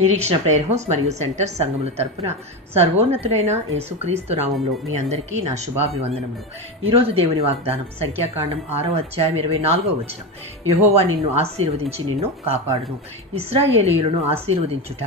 నిరీక్షణ prayer house మరియు centre సంఘముల తరపున సర్వోన్నతుడైన యేసుక్రీస్తు నామంలో మీ అందరికీ నా శుభాభివందనములు. ఈరోజు దేవుని వాగ్దానం సంఖ్యాకాండం 6వ అధ్యాయం 24వ వచనం. యెహోవా నిన్ను ఆశీర్వదించి నిన్ను కాపాడును. ఇశ్రాయేలీయులను ఆశీర్వదించుట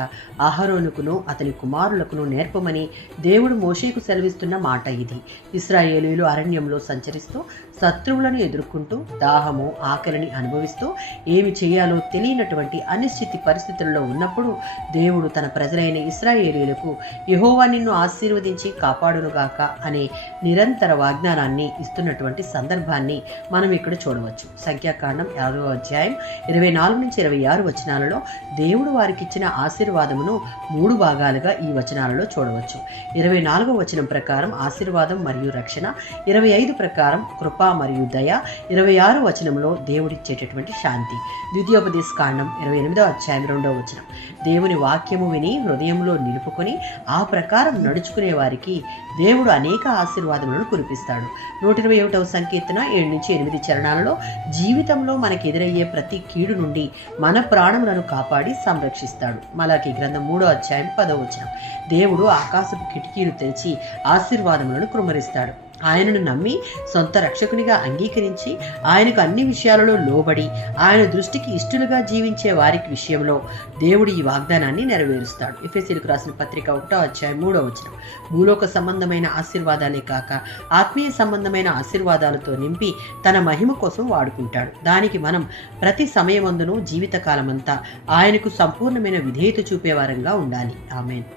అహరోనుకును అతని కుమారులకును నేర్పమని దేవుడు మోషేకు సెలవిస్తున్న మాట ఇది. ఇశ్రాయేలీయులు అరణ్యంలో సంచరిస్తూ శత్రువులను ఎదుర్కొంటూ దాహము ఆకలిని అనుభవిస్తూ ఏమి చేయాలో తెలియనటువంటి అనిశ్చిత పరిస్థితుల్లో ఉన్నప్పుడు దేవుడు తన ప్రజలైన ఇశ్రాయేలీయులకు యెహోవా నిన్ను ఆశీర్వదించి కాపాడునుగాక అనే నిరంతర వాగ్దానాన్ని ఇస్తున్నటువంటి సందర్భాన్ని మనం ఇక్కడ చూడవచ్చు. సంఖ్యాకాండం 5వ అధ్యాయం 24 నుంచి 26 వచనాలలో దేవుడు వారికి ఇచ్చిన ఆశీర్వాదమును 3 భాగాలుగా ఈ వచనాలలో చూడవచ్చు. 24వ వచనం ప్రకారం ఆశీర్వాదం మరియు రక్షణ, 25 ప్రకారం కృప మరియు దయ, 26 వచనంలో దేవుడిచ్చేటటువంటి శాంతి. ద్వితీయోపదేశ కాండం 28వ అధ్యాయం 2వ వచనం. దేవుని వాక్యము విని హృదయంలో నిలుపుకొని ఆ ప్రకారం నడుచుకునే వారికి దేవుడు అనేక ఆశీర్వాదములను కురిపిస్తాడు. 121వ సంకీర్తన 7 నుంచి 8 చరణాలలో జీవితంలో మనకు ఎదురయ్యే ప్రతి కీడు నుండి మన ప్రాణములను కాపాడి సంరక్షిస్తాడు. మలాకీ గ్రంథం 3వ అధ్యాయం 10వ వచనం. దేవుడు ఆకాశపు కిటికీలు తెరిచి ఆశీర్వాదములను కుమ్మరిస్తాడు. ఆయనను నమ్మి సొంత రక్షకునిగా అంగీకరించి ఆయనకు అన్ని విషయాలలో లోబడి ఆయన దృష్టికి ఇష్టలుగా జీవించే వారికి విషయంలో దేవుడు ఈ వాగ్దానాన్ని నెరవేరుస్తాడు. ఎఫెసీయులకు రాసిన పత్రిక 1వ అధ్యాయం 3వ వచనం. భూలోక సంబంధమైన ఆశీర్వాదాలే కాక ఆత్మీయ సంబంధమైన ఆశీర్వాదాలతో నింపి తన మహిమ కోసం వాడుకుంటాడు. దానికి మనం ప్రతి సమయమందును జీవితకాలమంతా ఆయనకు సంపూర్ణమైన విధేయత చూపేవారంగా ఉండాలి. ఆమేన్.